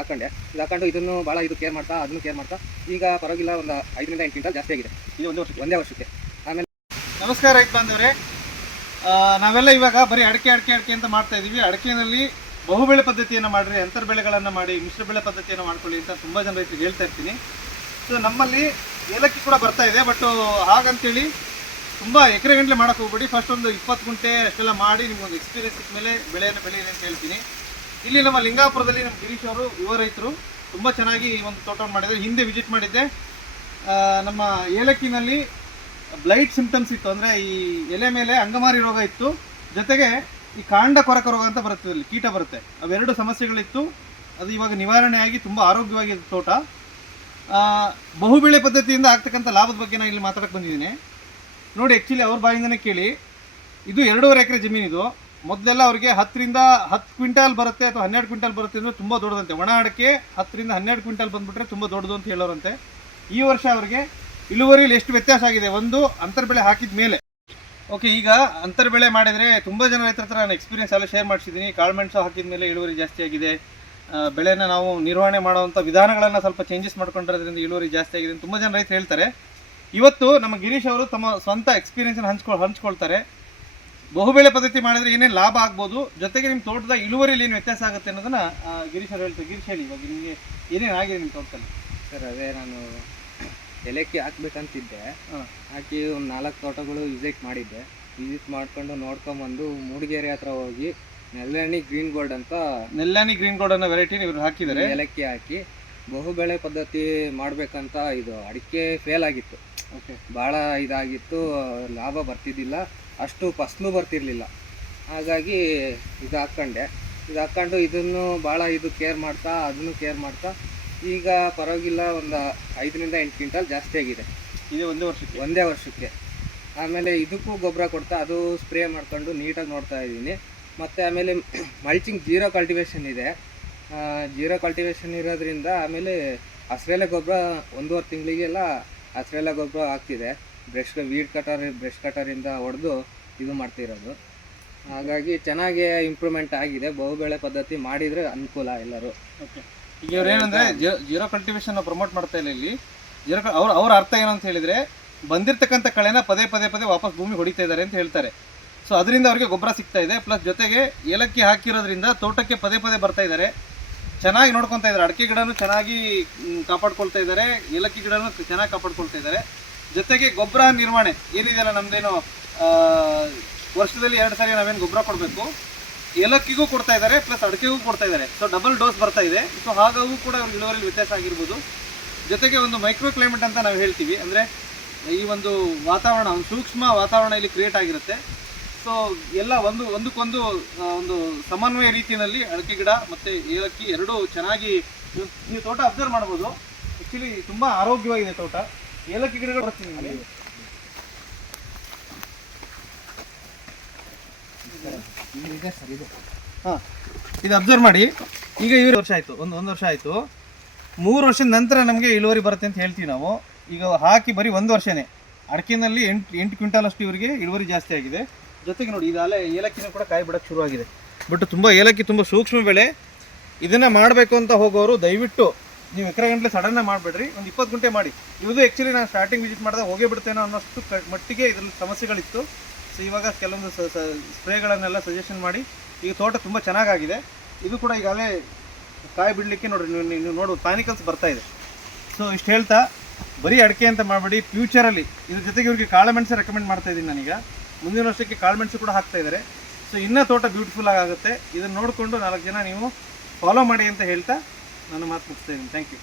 ಹಾಕೊಂಡೆ. ಇದು ಹಾಕೊಂಡು ಇದನ್ನು ಭಾಳ ಇದು ಕೇರ್ ಮಾಡ್ತಾ ಅದನ್ನು ಕೇರ್ ಮಾಡ್ತಾ ಈಗ ಪರವಾಗಿಲ್ಲ ಒಂದು 5ರಿಂದ 8 ಕ್ವಿಂಟಲ್ ಜಾಸ್ತಿ ಆಗಿದೆ ಇದು ಒಂದೇ ವರ್ಷಕ್ಕೆ. ಆಮೇಲೆ ನಮಸ್ಕಾರ ರೈತ ಬಾಂಧವರೇ, ನಾವೆಲ್ಲ ಇವಾಗ ಬರೀ ಅಡಿಕೆ ಅಂತ ಮಾಡ್ತಾ ಇದ್ದೀವಿ. ಅಡಿಕೆನಲ್ಲಿ ಬಹುಬೆಳೆ ಪದ್ಧತಿಯನ್ನು ಮಾಡಿರಿ, ಅಂತರ್ ಬೆಳೆಗಳನ್ನು ಮಾಡಿ ಮಿಶ್ರ ಬೆಳೆ ಪದ್ಧತಿಯನ್ನು ಮಾಡ್ಕೊಳ್ಳಿ ಅಂತ ತುಂಬ ಜನ ರೈತರಿಗೆ ಹೇಳ್ತಾ ಇರ್ತೀನಿ. ಸೊ ನಮ್ಮಲ್ಲಿ ಏಲಕ್ಕಿ ಕೂಡ ಬರ್ತಾ ಇದೆ, ಬಟ್ ಹಾಗಂತೇಳಿ ತುಂಬ ಎಕರೆ ಗಂಟಲೆ ಮಾಡೋಕ್ಕೆ ಹೋಗ್ಬೇಡಿ. ಫಸ್ಟ್ ಒಂದು 20 ಗುಂಟೆ ಅಷ್ಟೆಲ್ಲ ಮಾಡಿ ನಿಮ್ಗೊಂದು ಎಕ್ಸ್ಪೀರಿಯನ್ಸ್ ಸಿಕ್ಕ ಮೇಲೆ ಬೆಳೆಯನ್ನು ಬೆಳೀರಿ ಅಂತ ಹೇಳ್ತೀನಿ. ಇಲ್ಲಿ ನಮ್ಮ ಲಿಂಗಾಪುರದಲ್ಲಿ ನಮ್ಮ ಗಿರೀಶ್ ಅವರು ಯುವ ರೈತರು ತುಂಬ ಚೆನ್ನಾಗಿ ಈ ಒಂದು ತೋಟವನ್ನು ಮಾಡಿದ್ದಾರೆ. ಹಿಂದೆ ವಿಸಿಟ್ ಮಾಡಿದ್ದೆ. ನಮ್ಮ ಏಲಕ್ಕಿನಲ್ಲಿ ಬ್ಲೈಟ್ ಸಿಂಪ್ಟಮ್ಸ್ ಇತ್ತು, ಅಂದರೆ ಈ ಎಲೆ ಮೇಲೆ ಅಂಗಮಾರಿ ರೋಗ ಇತ್ತು, ಜೊತೆಗೆ ಈ ಕಾಂಡ ಕೊರಕ ರೋಗ ಅಂತ ಬರುತ್ತೆ, ಇಲ್ಲಿ ಕೀಟ ಬರುತ್ತೆ. ಅವೆರಡು ಸಮಸ್ಯೆಗಳಿತ್ತು. ಅದು ಇವಾಗ ನಿವಾರಣೆಯಾಗಿ ತುಂಬ ಆರೋಗ್ಯವಾಗಿದೆ ತೋಟ. ಬಹುಬೆಳೆ ಪದ್ಧತಿಯಿಂದ ಆಗ್ತಕ್ಕಂಥ ಲಾಭದ ಬಗ್ಗೆ ನಾನು ಇಲ್ಲಿ ಮಾತಾಡಕ್ಕೆ ಬಂದಿದ್ದೀನಿ ನೋಡಿ. ಆ್ಯಕ್ಚುಲಿ ಅವ್ರ ಬಾಯಿಂದನೇ ಕೇಳಿ, ಇದು 2.5 ಎಕರೆ ಜಮೀನಿದು. ಮೊದಲೆಲ್ಲ ಅವ್ರಿಗೆ 10ರಿಂದ 10 ಕ್ವಿಂಟಲ್ ಬರುತ್ತೆ ಅಥವಾ 12 ಕ್ವಿಂಟಲ್ ಬರುತ್ತೆ ಅಂದರೆ ತುಂಬ ದೊಡ್ಡದಂತೆ. ಒಣ ಅಡಿಕೆ 10ರಿಂದ 12 ಕ್ವಿಂಟಲ್ ಬಂದುಬಿಟ್ರೆ ತುಂಬ ದೊಡ್ಡದು ಅಂತ ಹೇಳೋರಂತೆ. ಈ ವರ್ಷ ಅವರಿಗೆ ಇಳುವರಿಯಲ್ಲಿ ಎಷ್ಟು ವ್ಯತ್ಯಾಸ ಆಗಿದೆ, ಒಂದು ಅಂತರ್ಬೆಳೆ ಹಾಕಿದ ಮೇಲೆ. ಓಕೆ, ಈಗ ಅಂತರ್ಬೆಳೆ ಮಾಡಿದರೆ ತುಂಬ ಜನ ರೈತರ ಹತ್ರ ನಾನು ಎಕ್ಸ್ಪೀರಿಯನ್ಸ್ ಎಲ್ಲ ಶೇರ್ ಮಾಡಿಸಿದ್ದೀನಿ. ಕಾಳುಮೆಣಸು ಹಾಕಿದ ಮೇಲೆ ಇಳುವರಿ ಜಾಸ್ತಿ ಆಗಿದೆ, ಬೆಳೆನ ನಾವು ನಿರ್ವಹಣೆ ಮಾಡುವಂಥ ವಿಧಾನಗಳನ್ನು ಸ್ವಲ್ಪ ಚೇಂಜಸ್ ಮಾಡ್ಕೊಂಡಿರೋದ್ರಿಂದ ಇಳುವರಿ ಜಾಸ್ತಿ ಆಗಿದೆ ಅಂತ ತುಂಬ ಜನ ರೈತರು ಹೇಳ್ತಾರೆ. ಇವತ್ತು ನಮ್ಮ ಗಿರೀಶ್ ಅವರು ತಮ್ಮ ಸ್ವಂತ ಎಕ್ಸ್ಪೀರಿಯನ್ಸನ್ನು ಹಂಚ್ಕೊಳ್ತಾರೆ. ಬಹುಬೆಳೆ ಪದ್ಧತಿ ಮಾಡಿದರೆ ಏನೇನು ಲಾಭ ಆಗ್ಬೋದು, ಜೊತೆಗೆ ನಿಮ್ಮ ತೋಟದ ಇಳುವರಿಯಲ್ಲಿ ಏನು ವ್ಯತ್ಯಾಸ ಆಗುತ್ತೆ ಅನ್ನೋದನ್ನು ಗಿರೀಶ್ ಅವರು ಹೇಳ್ತಾರೆ. ಗಿರೀಶ್ ಹೇಳಿ, ಇವಾಗ ನಿಮಗೆ ಏನೇನು ಆಗಿದೆ ನಿಮ್ಮ ತೋಟದಲ್ಲಿ? ಸರ್, ಅದೇ ನಾನು ಏಲಕ್ಕಿ ಹಾಕ್ಬೇಕಂತಿದ್ದೆ. ಹಾಕಿ ಒಂದು 4 ತೋಟಗಳು ವಿಸಿಟ್ ಮಾಡಿದ್ದೆ. ವಿಸಿಟ್ ಮಾಡ್ಕೊಂಡು ನೋಡ್ಕೊಂಬಂದು ಮೂಡಿಗೆರೆ ಹತ್ರ ಹೋಗಿ ನೆಲ್ಯಾನಿ ಗ್ರೀನ್ ಗೋಲ್ಡ್ ಅಂತ ಅನ್ನೋ ವೆರೈಟಿ ಇವರು ಹಾಕಿದ್ದಾರೆ. ಏಲಕ್ಕಿ ಹಾಕಿ ಬಹುಬೆಳೆ ಪದ್ಧತಿ ಮಾಡಬೇಕಂತ ಇದು ಅಡಿಕೆ ಫೇಲ್ ಆಗಿತ್ತು. ಓಕೆ, ಭಾಳ ಇದಾಗಿತ್ತು, ಲಾಭ ಬರ್ತಿದ್ದಿಲ್ಲ, ಅಷ್ಟು ಫಸಲು ಬರ್ತಿರ್ಲಿಲ್ಲ. ಹಾಗಾಗಿ ಇದು ಹಾಕ್ಕೊಂಡು ಇದನ್ನು ಭಾಳ ಇದು ಕೇರ್ ಮಾಡ್ತಾ ಅದನ್ನು ಕೇರ್ ಮಾಡ್ತಾ ಈಗ ಪರವಾಗಿಲ್ಲ ಒಂದು 5ರಿಂದ 8 ಕ್ವಿಂಟಲ್ ಜಾಸ್ತಿ ಆಗಿದೆ ಇದು ಒಂದೇ ವರ್ಷಕ್ಕೆ. ಆಮೇಲೆ ಇದಕ್ಕೂ ಗೊಬ್ಬರ ಕೊಡ್ತಾ ಅದು ಸ್ಪ್ರೇ ಮಾಡ್ಕೊಂಡು ನೀಟಾಗಿ ನೋಡ್ತಾ ಇದ್ದೀನಿ. ಮತ್ತು ಆಮೇಲೆ ಮಲ್ಚಿಂಗ್ ಜೀರೋ ಕಲ್ಟಿವೇಷನ್ ಇದೆ. ಜೀರೋ ಕಲ್ಟಿವೇಷನ್ ಇರೋದ್ರಿಂದ ಆಮೇಲೆ ಹಸಿರೆಲೆ ಗೊಬ್ಬರ 1.5 ತಿಂಗಳಿಗೆಲ್ಲ ಹಸಿರೆಲೆ ಗೊಬ್ಬರ ಆಗ್ತಿದೆ. ಬ್ರಷ್ ಕಟರಿಂದ ಹೊಡೆದು ಇದು ಮಾಡ್ತಿರೋದು. ಹಾಗಾಗಿ ಚೆನ್ನಾಗಿ ಇಂಪ್ರೂವ್ಮೆಂಟ್ ಆಗಿದೆ. ಬಹುಬೆಳೆ ಪದ್ಧತಿ ಮಾಡಿದರೆ ಅನುಕೂಲ ಎಲ್ಲರೂ. ಓಕೆ, ಈಗ ಇವ್ರು ಏನಂದರೆ ಜೀರೋ ಕಲ್ಟಿವೇಷನ್ ಪ್ರಮೋಟ್ ಮಾಡ್ತಾ ಇಲ್ಲ ಇಲ್ಲಿ. ಅವ್ರ ಅರ್ಥ ಏನು ಅಂತ ಹೇಳಿದರೆ, ಬಂದಿರತಕ್ಕಂಥ ಕಳೆನ ಪದೇ ವಾಪಸ್ ಭೂಮಿ ಹೊಡಿತಾ ಇದ್ದಾರೆ ಅಂತ ಹೇಳ್ತಾರೆ. ಸೊ ಅದರಿಂದ ಅವರಿಗೆ ಗೊಬ್ಬರ ಸಿಗ್ತಾ ಇದೆ. ಪ್ಲಸ್ ಜೊತೆಗೆ ಏಲಕ್ಕಿ ಹಾಕಿರೋದ್ರಿಂದ ತೋಟಕ್ಕೆ ಪದೇ ಬರ್ತಾ ಇದ್ದಾರೆ, ಚೆನ್ನಾಗಿ ನೋಡ್ಕೊತಾ ಇದ್ದಾರೆ. ಅಡಿಕೆ ಗಿಡನೂ ಚೆನ್ನಾಗಿ ಕಾಪಾಡ್ಕೊಳ್ತಾ ಇದ್ದಾರೆ, ಏಲಕ್ಕಿ ಗಿಡನೂ ಚೆನ್ನಾಗಿ ಕಾಪಾಡ್ಕೊಳ್ತಾ ಇದ್ದಾರೆ. ಜೊತೆಗೆ ಗೊಬ್ಬರ ನಿರ್ವಹಣೆ ಏನಿದೆಯಲ್ಲ, ನಮ್ಮದೇನು ವರ್ಷದಲ್ಲಿ 2 ಸಾರಿ ನಾವೇನು ಗೊಬ್ಬರ ಕೊಡಬೇಕು, ಏಲಕ್ಕಿಗೂ ಕೊಡ್ತಾ ಇದ್ದಾರೆ, ಪ್ಲಸ್ ಅಡಿಕೆಗೂ ಕೊಡ್ತಾ ಇದ್ದಾರೆ. ಸೊ ಡಬಲ್ ಡೋಸ್ ಬರ್ತಾ ಇದೆ. ಸೊ ಹಾಗಾಗೂ ಕೂಡ ಅವ್ರ ಇಳುವರಿಯಲ್ಲಿ ವ್ಯತ್ಯಾಸ ಆಗಿರ್ಬೋದು. ಜೊತೆಗೆ ಒಂದು ಮೈಕ್ರೋ ಕ್ಲೈಮೇಟ್ ಅಂತ ನಾವು ಹೇಳ್ತೀವಿ, ಅಂದರೆ ಈ ಒಂದು ವಾತಾವರಣ, ಒಂದು ಸೂಕ್ಷ್ಮ ವಾತಾವರಣ ಇಲ್ಲಿ ಕ್ರಿಯೇಟ್ ಆಗಿರುತ್ತೆ. ಸೊ ಎಲ್ಲ ಒಂದಕ್ಕೊಂದು ಒಂದು ಸಮನ್ವಯ ರೀತಿಯಲ್ಲಿ ಅಡಿಕೆ ಗಿಡ ಮತ್ತು ಏಲಕ್ಕಿ ಎರಡೂ ಚೆನ್ನಾಗಿ ನೀವು ತೋಟ ಅಬ್ಸರ್ವ್ ಮಾಡ್ಬೋದು. ಆ್ಯಕ್ಚುಲಿ ತುಂಬ ಆರೋಗ್ಯವಾಗಿದೆ ತೋಟ. ಏಲಕ್ಕಿ ಗಿಡಗಳು ಬರ್ತೀನಿ ಹಾಂ, ಇದು ಅಬ್ಸರ್ವ್ ಮಾಡಿ. ಈಗ ಇವರು ವರ್ಷ ಆಯಿತು, ಒಂದು ವರ್ಷ ಆಯಿತು. 3 ವರ್ಷದ ನಂತರ ನಮಗೆ ಇಳುವರಿ ಬರುತ್ತೆ ಅಂತ ಹೇಳ್ತೀವಿ ನಾವು. ಈಗ ಹಾಕಿ ಬರೀ 1 ವರ್ಷನೇ ಅಡಿಕೆನಲ್ಲಿ 8 ಕ್ವಿಂಟಲ್ ಅಷ್ಟು ಇವರಿಗೆ ಇಳುವರಿ ಜಾಸ್ತಿ ಆಗಿದೆ. ಜೊತೆಗೆ ನೋಡಿ, ಇದೆಲ್ಲ ಏಲಕ್ಕಿನೂ ಕೂಡ ಕಾಯಿ ಬಿಡೋಕ್ಕೆ ಶುರುವಾಗಿದೆ. ಬಟ್ ಏಲಕ್ಕಿ ತುಂಬ ಸೂಕ್ಷ್ಮ ಬೆಳೆ. ಇದನ್ನು ಮಾಡಬೇಕು ಅಂತ ಹೋಗೋರು ದಯವಿಟ್ಟು ನೀವು ಎಕರೆ ಗಂಟಲೆ ಸಡನ್ನಾಗಿ ಮಾಡಿಬಿಡ್ರಿ, ಒಂದು 20 ಗುಂಟೆ ಮಾಡಿ. ಇದು ಆ್ಯಕ್ಚುಲಿ ನಾನು ಸ್ಟಾರ್ಟಿಂಗ್ ವಿಸಿಟ್ ಮಾಡಿದಾಗ ಹೋಗೇ ಬಿಡ್ತೇನೋ ಅನ್ನೋಷ್ಟು ಮಟ್ಟಿಗೆ ಇದರಲ್ಲಿ ಸಮಸ್ಯೆಗಳಿತ್ತು. ಸೊ ಇವಾಗ ಕೆಲವೊಂದು ಸ್ಪ್ರೇಗಳನ್ನೆಲ್ಲ ಸಜೆಷನ್ ಮಾಡಿ ಈಗ ತೋಟ ತುಂಬ ಚೆನ್ನಾಗಾಗಿದೆ. ಇದು ಕೂಡ ಈಗಾಗಲೇ ಕಾಯಿ ಬಿಡಲಿಕ್ಕೆ ನೋಡಿರಿ, ನೀವು ನೋಡ್ಬೋದು ಪ್ಯಾನಿಕಲ್ಸ್ ಬರ್ತಾ ಇದೆ. ಸೊ ಇಷ್ಟು ಹೇಳ್ತಾ, ಬರೀ ಅಡಿಕೆ ಅಂತ ಮಾಡಬೇಡಿ, ಫ್ಯೂಚರಲ್ಲಿ ಇದ್ರ ಜೊತೆಗೆ ಇವ್ರಿಗೆ ಕಾಳುಮೆಣಸು ರೆಕಮೆಂಡ್ ಮಾಡ್ತಾ ಇದ್ದೀನಿ ನಾನೀಗ. ಮುಂದಿನ ವರ್ಷಕ್ಕೆ ಕಾಳುಮೆಣಸು ಕೂಡ ಹಾಕ್ತಾ ಇದ್ದಾರೆ. ಸೊ ಇನ್ನೂ ತೋಟ ಬ್ಯೂಟಿಫುಲ್ ಆಗುತ್ತೆ. ಇದನ್ನು ನೋಡಿಕೊಂಡು 4 ಜನ ನೀವು ಫಾಲೋ ಮಾಡಿ ಅಂತ ಹೇಳ್ತಾ ನಾನು ಮಾತು ಮುಗಿಸ್ತಾ ಇದ್ದೀನಿ. Thank you.